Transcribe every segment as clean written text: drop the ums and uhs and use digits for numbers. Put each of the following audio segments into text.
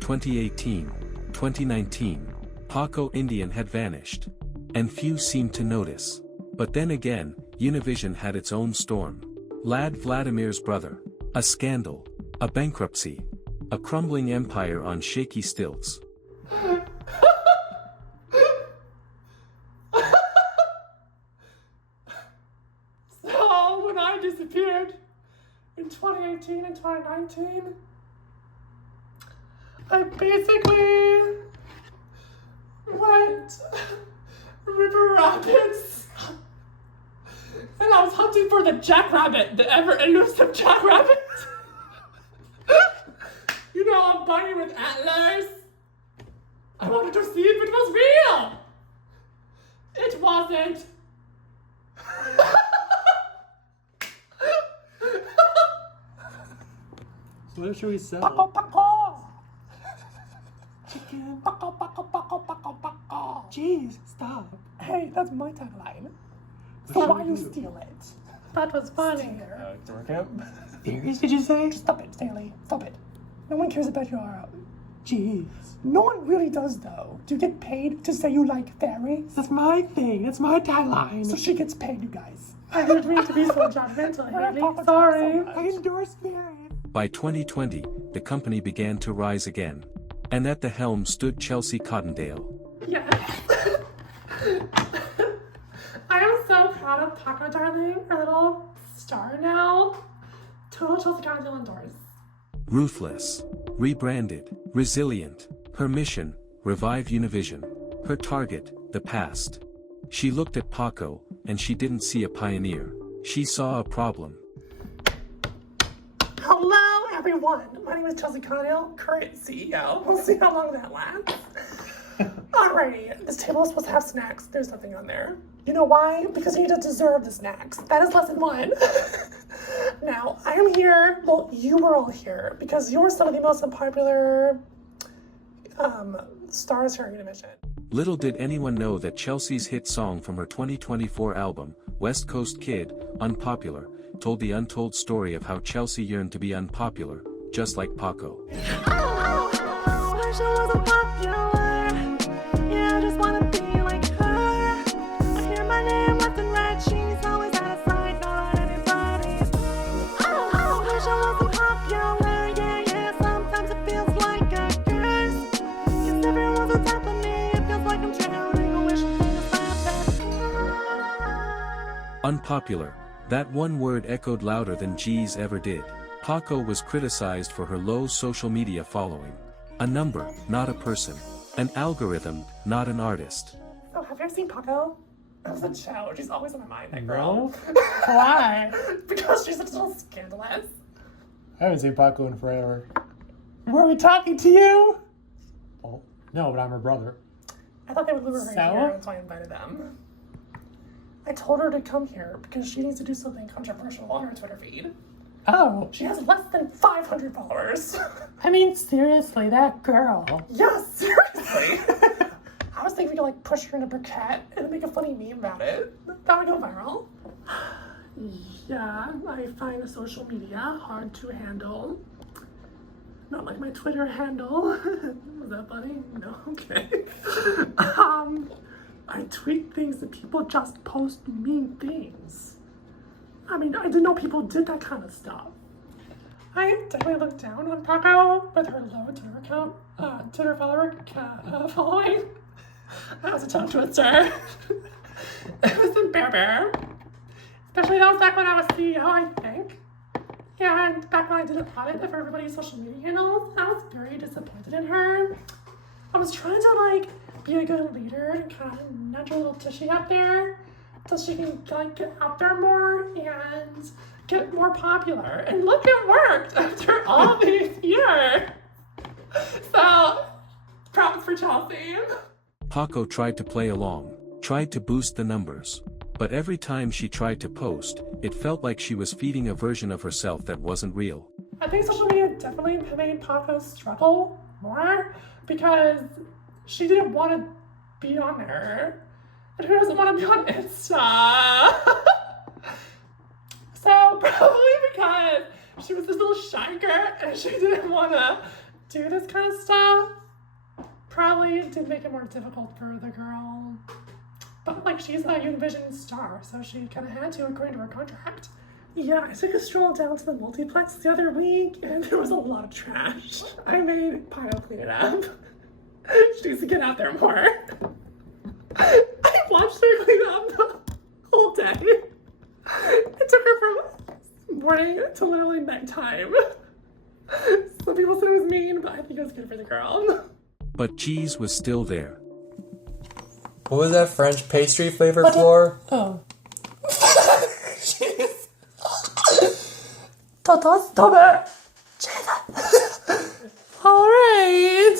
"2018, 2019, Pocko Indian had vanished. And few seemed to notice. But then again, Univision had its own storm. Lad Vladimir's brother. A scandal. A bankruptcy. A crumbling empire on shaky stilts. So, when I disappeared in 2018 and 2019, I basically went River Rapids, and I was hunting for the jackrabbit, the ever elusive jackrabbit. You know, a bunny with antlers. I wanted to see if it was real. It wasn't. So what should we sell? Pocko, Pocko. Chicken. Pocko, Pocko, Pocko, Pocko, Pocko. Jeez, stop. Hey, that's my tagline. So why you steal it? That was funny. Theories, did you say? Stop it, Staley. Stop it. No one cares about your... Jeez. No one really does, though. Do you get paid to say you like fairies? That's my thing. That's my tagline. So she gets paid, you guys. I didn't mean to be so judgmental, Haley. Sorry. I endorse fairies. By 2020, the company began to rise again. And at the helm stood Chelsea Cottondale. Yes. I am so proud of Pocko, darling, our little star now. Total Chelsea Cottondale indoors. Ruthless. Rebranded. Resilient. Her mission, revive Univision. Her target, the past. She looked at Pocko, and she didn't see a pioneer. She saw a problem. Hello, everyone. My name is Chelsea Cottondale, current CEO. We'll see how long that lasts. Alrighty, this table is supposed to have snacks. There's nothing on there. You know why? Because you don't deserve the snacks. That is lesson one. Now, I am here, well, you were all here, because you were some of the most unpopular stars here in Univision. Little did anyone know that Chelsea's hit song from her 2024 album, West Coast Kid, Unpopular, told the untold story of how Chelsea yearned to be unpopular, just like Pocko. Unpopular. That one word echoed louder than G's ever did. Pocko was criticized for her low social media following. A number, not a person. An algorithm, not an artist. Oh, have you ever seen Pocko? That was a show. She's always on my mind, that No? girl. Why? Because she's such a little scandalous. I haven't seen Pocko in forever. Were we talking to you? Oh, no, but I'm her brother. I thought they would lure her So? here, and so I invited them. I told her to come here because she needs to do something controversial on her Twitter feed. Oh. She has less than 500 followers. I mean, seriously, that girl. Yes, seriously. I was thinking we could like push her in a briquette and make a funny meme about it. That would go viral. Yeah, I find social media hard to handle. Not like my Twitter handle. Was that funny? No, okay. I tweet things that people just post mean things. I mean, I didn't know people did that kind of stuff. I definitely looked down on Pocko with her low Twitter account, Twitter follower following. That was a tongue twister. It was embarrassing. Especially that was back when I was CEO, I think. Yeah, and back when I did an audit of everybody's social media handles, I was very disappointed in her. I was trying to like be a good leader and kind of nudge a little Tushy out there so she can like get out there more and get more popular. And look, it worked after all these years. So, props for Chelsea. Pocko tried to play along, tried to boost the numbers. But every time she tried to post, it felt like she was feeding a version of herself that wasn't real. I think social media definitely made Pocko struggle more because she didn't want to be on there. But who doesn't want to be on Insta? So probably because she was this little shy girl and she didn't want to do this kind of stuff. Probably did make it more difficult for the girl. But like, she's a Univision star, so she kind of had to according to her contract. Yeah, I took a stroll down to the Multiplex the other week and there was a lot of trash. I made Pio clean it up. She needs to get out there more. I watched her clean up the whole day. It took her from morning to literally nighttime. Some people said it was mean, but I think it was good for the girl. But cheese was still there. What was that French pastry flavor for? Oh. Jeez. Toto, stop it! Alright!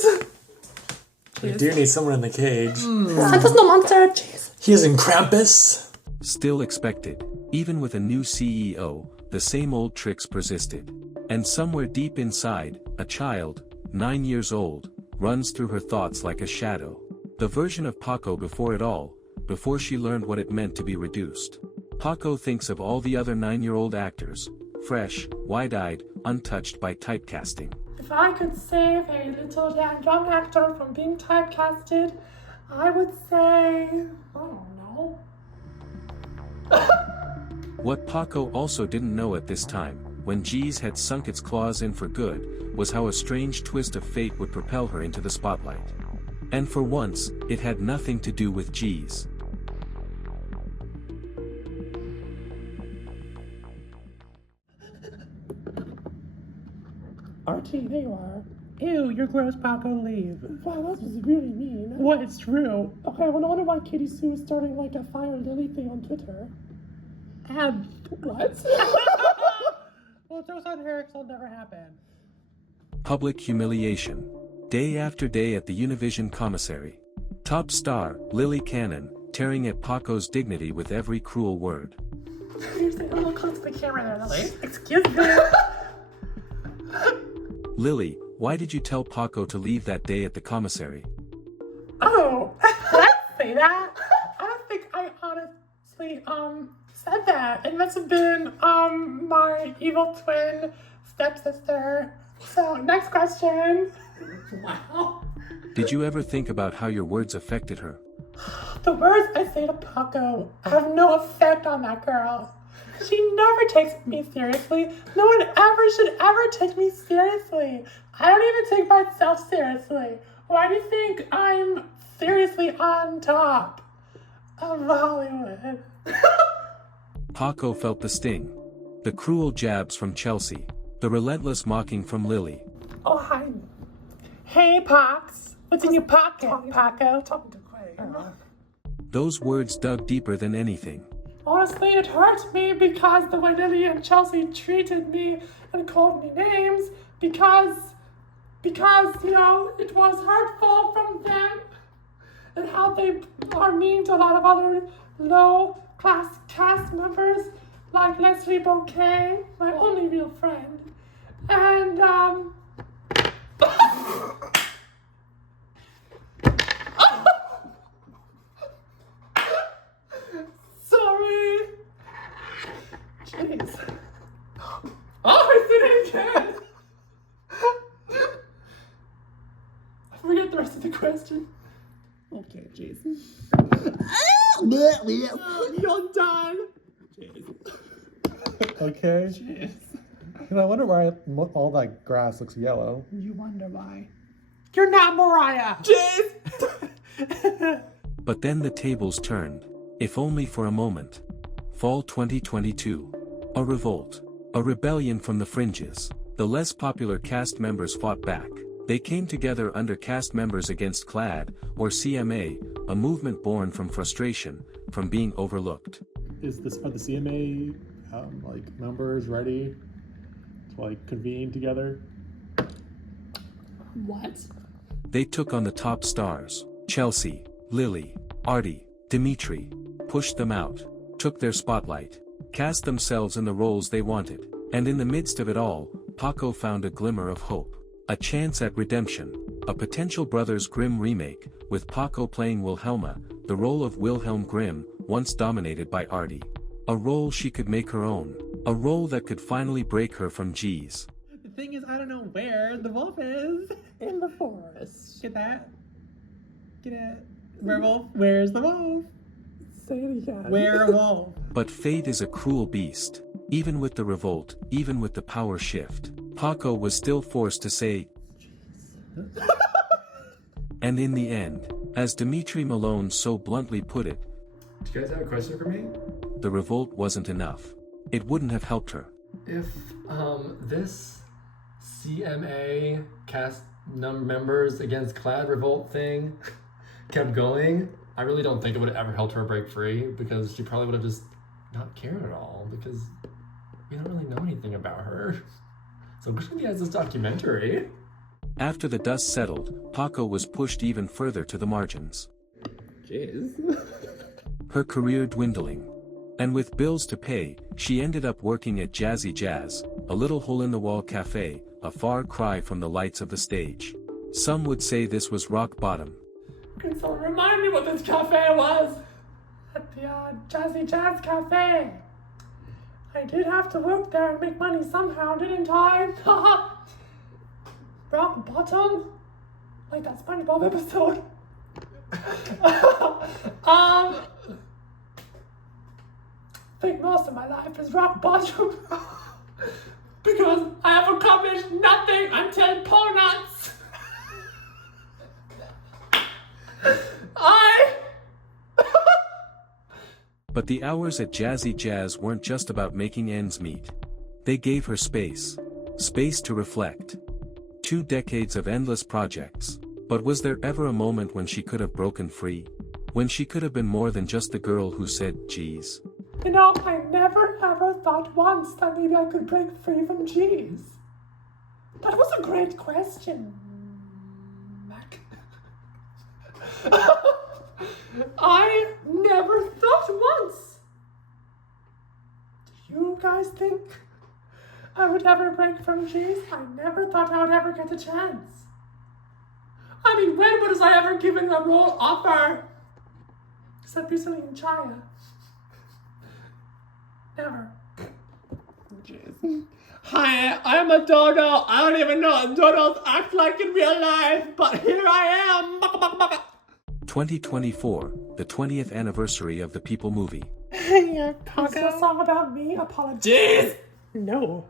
We do need someone in the cage. Santa's no monster, jeez. He is in Krampus. Still expected. Even with a new CEO, the same old tricks persisted. And somewhere deep inside, a child, 9 years old, runs through her thoughts like a shadow. The version of Pocko before it all, before she learned what it meant to be reduced. Pocko thinks of all the other 9-year-old actors, fresh, wide-eyed, untouched by typecasting. If I could save a little young actor from being typecasted, I would say, I don't know. What Pocko also didn't know at this time, when G's had sunk its claws in for good, was how a strange twist of fate would propel her into the spotlight. And for once, it had nothing to do with G's. Archie, there you are. Ew, you're gross, Pocko, leave. Wow, that was really mean. What, it's true. Okay, well, no wonder why Katie Sue is starting like a Fire Lily thing on Twitter. And What? well, jokes on her, it'll never happen. Public humiliation. Day after day at the Univision commissary. Top star, Lily Cannon, tearing at Pocko's dignity with every cruel word. You're saying a little close to the camera there, Lily. Excuse me. Lily, why did you tell Pocko to leave that day at the commissary? Oh, did I say that? I don't think I honestly, said that. It must have been, my evil twin stepsister. So, next question. Wow. Did you ever think about how your words affected her? The words I say to Pocko have no effect on that girl. She never takes me seriously. No one ever should ever take me seriously. I don't even take myself seriously. Why do you think I'm seriously on top of Hollywood? Pocko felt the sting. The cruel jabs from Chelsea. The relentless mocking from Lily. Oh, hi. Hey, Pox. What's in your pocket, Pocko? Talking to Quay. Those words dug deeper than anything. Honestly, it hurt me because the way Lily and Chelsea treated me and called me names because, you know, it was hurtful from them and how they are mean to a lot of other low-class cast members like Leslie Bouquet, my only real friend. And, sorry. Jeez. Oh, I did it again. I forget the rest of the question. Okay, jeez. You're done. Okay. Jeez. And I wonder why all that grass looks yellow. You wonder why. You're not Mariah. Jeez. But then the tables turned. If only for a moment. Fall 2022. A revolt. A rebellion from the fringes. The less popular cast members fought back. They came together under Cast Members Against CLAD, or CMA, a movement born from frustration, from being overlooked. Are the CMA members ready to convene together? What? They took on the top stars. Chelsea, Lily, Artie, Dimitri. Pushed them out. Took their spotlight. Cast themselves in the roles they wanted. And in the midst of it all, Pocko found a glimmer of hope. A chance at redemption. A potential Brothers Grimm remake, with Pocko playing Wilhelma, the role of Wilhelm Grimm, once dominated by Artie. A role she could make her own. A role that could finally break her from G's. The thing is, I don't know where the wolf is. In the forest. Get that? Get it? Werewolf? Where's the wolf? Say it again. Werewolf. But fate is a cruel beast. Even with the revolt, even with the power shift, Pocko was still forced to say, and in the end, as Dimitri Malone so bluntly put it, do you guys have a question for me? the revolt wasn't enough. It wouldn't have helped her. If this CMA cast members against Clad revolt thing kept going, I really don't think it would have ever helped her break free, because she probably would have just not cared at all, because we don't really know anything about her. So good thing has this documentary. After the dust settled, Pocko was pushed even further to the margins. Jeez. Her career dwindling. And with bills to pay, she ended up working at Jazzy Jazz, a little hole-in-the-wall cafe, a far cry from the lights of the stage. Some would say this was rock bottom. Can someone remind me what this cafe was? At the Jazzy Jazz Cafe. I did have to work there and make money somehow, didn't I? Rock bottom? Like that SpongeBob episode. I think most of my life is rock bottom. Because I have accomplished nothing until pole nuts. But the hours at Jazzy Jazz weren't just about making ends meet. They gave her space. Space to reflect. 2 decades of endless projects. But was there ever a moment when she could have broken free? When she could have been more than just the girl who said, geez? You know, I never ever thought once that maybe I could break free from G's. That was a great question, Mac. I never thought once. Do you guys think I would ever break from G's? I never thought I would ever get a chance. I mean, when was I ever given a role offer? Except recently in China. Never. Jeez. Hi, I'm a dodo. I don't even know what dodos act like in real life, but here I am. 2024, the 20th anniversary of the People movie. Yeah, Is this a song about me? Apologies. Jeez. No.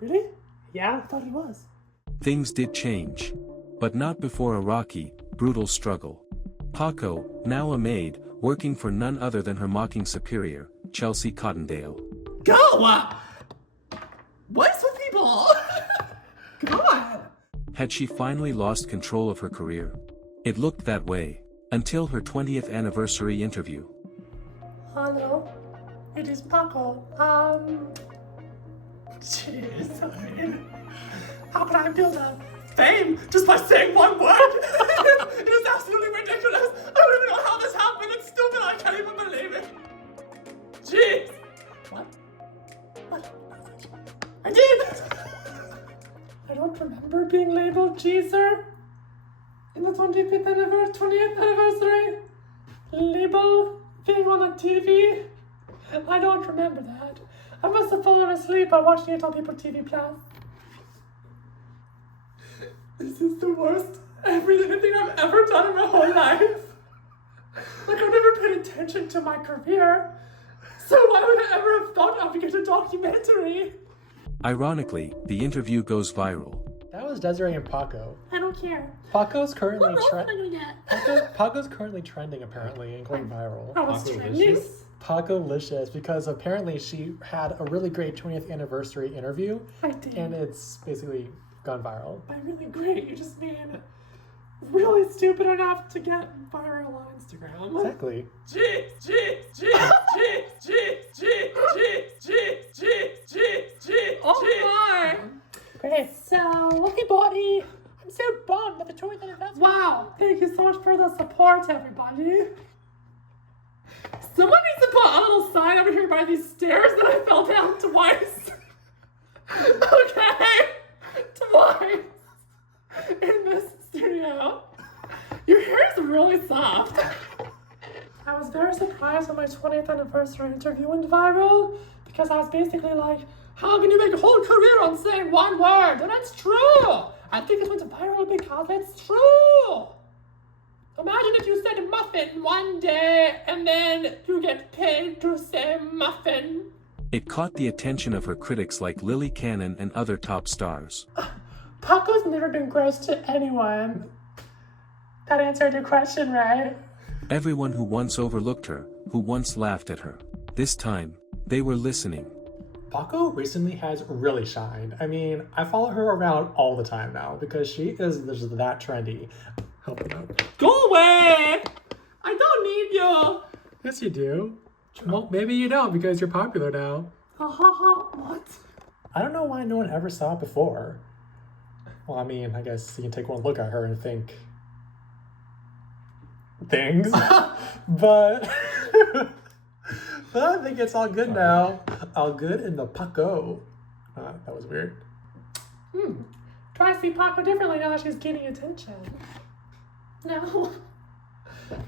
Really? Yeah, I thought he was. Things did change. But not before a rocky, brutal struggle. Pocko, now a maid, working for none other than her mocking superior, Chelsea Cottondale. Go! What's with people? Come on. Had she finally lost control of her career? It looked that way. Until her 20th anniversary interview. Hello, it is Pocko. Jeez, I mean, how can I build a fame just by saying one word? It is absolutely ridiculous. I don't even know how this happened. It's stupid. I can't even believe it. Jeez. What? I did. I don't remember being labeled Jeezer. In the 20th anniversary label being on the TV. I don't remember that. I must have fallen asleep by watching it on People TV Plus. This is the worst anything I've ever done in my whole life. Like, I've never paid attention to my career. So why would I ever have thought I would get a documentary? Ironically, the interview goes viral. That was Desiree and Pocko. I don't care. Pocko's currently What else am I gonna get? Pocko's currently trending apparently and going viral. I was trending. Pocko-licious, because apparently she had a really great 20th anniversary interview. I did. And it's basically gone viral. By really great, you just mean really stupid enough to get viral on Instagram. Exactly. Oh my! Okay, so everybody, I'm so bummed that the 20th anniversary. Wow! Thank you so much for the support, everybody. Someone needs to put a little sign over here by these stairs that I fell down twice. Okay, twice in this studio. Your hair is really soft. was very surprised when my 20th anniversary interview went viral because I was basically like, how can you make a whole career on saying one word? And it's true! I think it went viral because it's true! Imagine if you said muffin one day and then you get paid to say muffin. It caught the attention of her critics like Lily Cannon and other top stars. Pocko's never been gross to anyone. That answered your question, right? Everyone who once overlooked her, who once laughed at her. This time, they were listening. Pocko recently has really shined. I mean, I follow her around all the time now because she is just that trendy. Help them out. Go away! I don't need you! Yes, you do. Well, maybe you don't because you're popular now. What? I don't know why no one ever saw it before. Well, I mean, I guess you can take one look at her and think things, but I think it's all good now. All good in the Pocko. That was weird. Try to see Pocko differently now that she's gaining attention. No.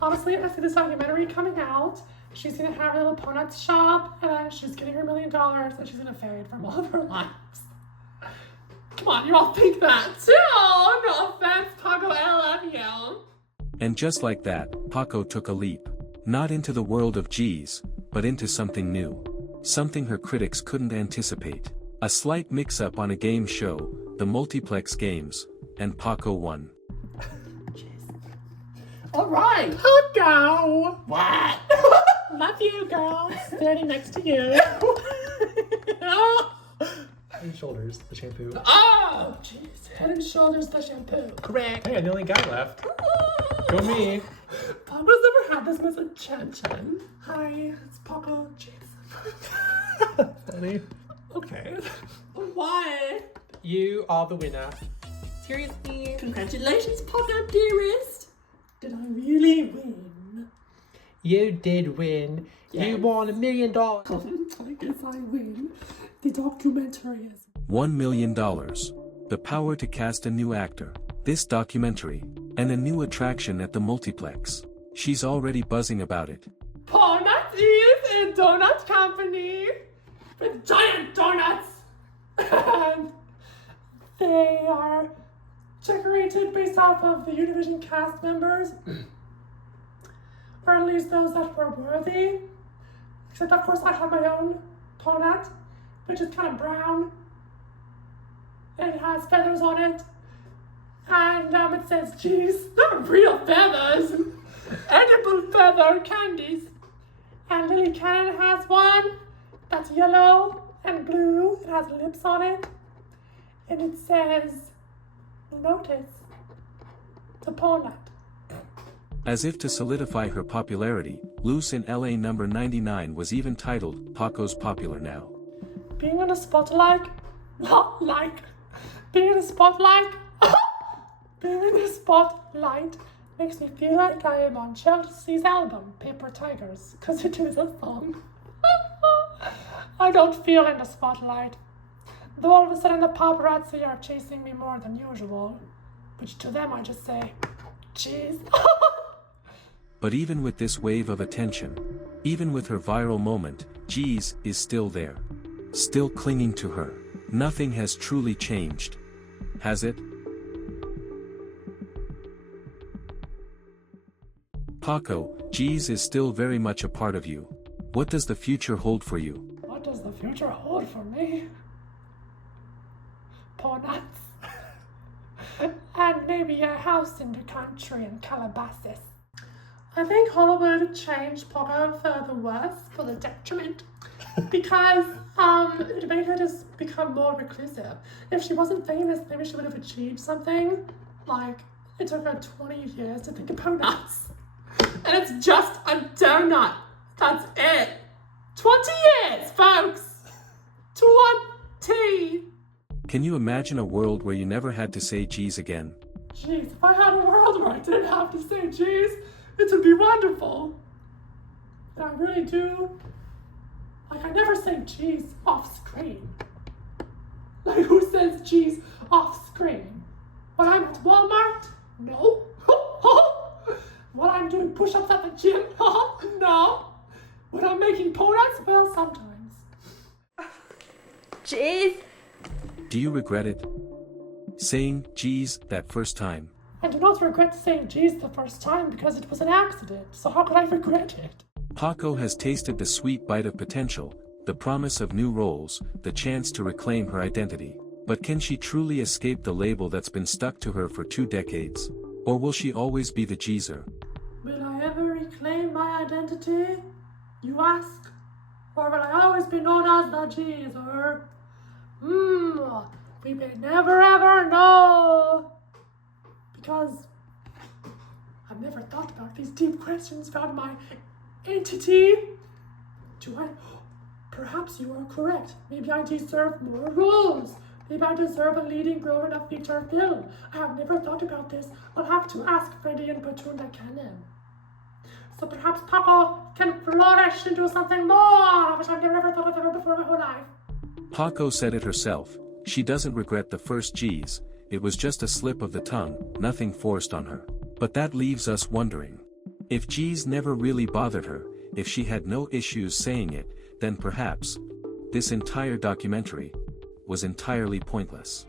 Honestly, I see this documentary coming out. She's gonna have a little peanuts shop, and then she's getting her $1 million, and she's gonna fade from all of her lives. Come on, you all think that too! No offense, Pocko, I love you. And just like that, Pocko took a leap. Not into the world of G's, but into something new. Something her critics couldn't anticipate. A slight mix-up on a game show, the Multiplex Games, and Pocko won. Alright, Pocko! What? Love you, girl. Standing next to you. Head and Shoulders, the shampoo. Oh, jeez. Head and Shoulders, the shampoo. Correct. Hey, I'm the only guy left. Go me. Pocko's never had this much attention. Hi, it's Pocko Jason. Funny. Okay. Why? You are the winner. Seriously? Congratulations, Pocko dearest. Did I really win? You did win. Yes. You won $1 million. I guess I win. The documentary is $1 million. The power to cast a new actor. This documentary. And a new attraction at the multiplex. She's already buzzing about it. Peanuts is a donut company with giant donuts. And they are decorated based off of the Univision cast members. Or at least those that were worthy. Except of course I have my own donut, which is kind of brown. And it has feathers on it. And it says, geez, not real feathers. Edible feather candies. And Lily Cannon has one that's yellow and blue. It has lips on it. And it says, notice the peanut. As if to solidify her popularity, Loose in LA number 99 was even titled, Pocko's Popular Now. Being in a spotlight, being in a spotlight, being in the spotlight makes me feel like I am on Chelsea's album, Paper Tigers, because it is a song. I don't feel in the spotlight, though all of a sudden the paparazzi are chasing me more than usual, which to them I just say, jeez. But even with this wave of attention, even with her viral moment, Jeez is still there. Still clinging to her. Nothing has truly changed. Has it? Pocko, Jeez is still very much a part of you. What does the future hold for you? What does the future hold for me? Peanuts. And maybe a house in the country in Calabasas. I think Hollywood changed Pocko for the worse, for the detriment, because it made her just become more reclusive. If she wasn't famous, maybe she would have achieved something. Like, it took her 20 years to think of peanuts. And it's just a donut. That's it. 20 years, folks. 20. Can you imagine a world where you never had to say Jeez again? Jeez, if I had a world where I didn't have to say jeez, it would be wonderful. And I really do. Like, I never say jeez off screen. Like, who says jeez off screen? When I'm at Walmart? No. When I'm doing push-ups at the gym? No. Jeez. Do you regret it? Saying geez that first time? I do not regret saying geez the first time because it was an accident, so how could I regret it? Pocko has tasted the sweet bite of potential, the promise of new roles, the chance to reclaim her identity. But can she truly escape the label that's been stuck to her for 2 decades? Or will she always be the geezer? Will I ever reclaim my identity, you ask? Or will I always be known as the geezer? We may never ever know. Because I've never thought about these deep questions about my entity. Do I? Perhaps you are correct. Maybe I deserve more roles. Maybe I deserve a leading role in a feature film. I have never thought about this. I'll have to ask Freddie and Patunda Cannon. So perhaps Pocko can flourish into something more, which I've never thought of ever before in my whole life. Pocko said it herself. She doesn't regret the first G's. It was just a slip of the tongue, nothing forced on her. But that leaves us wondering. If G's never really bothered her, if she had no issues saying it, then perhaps this entire documentary was entirely pointless.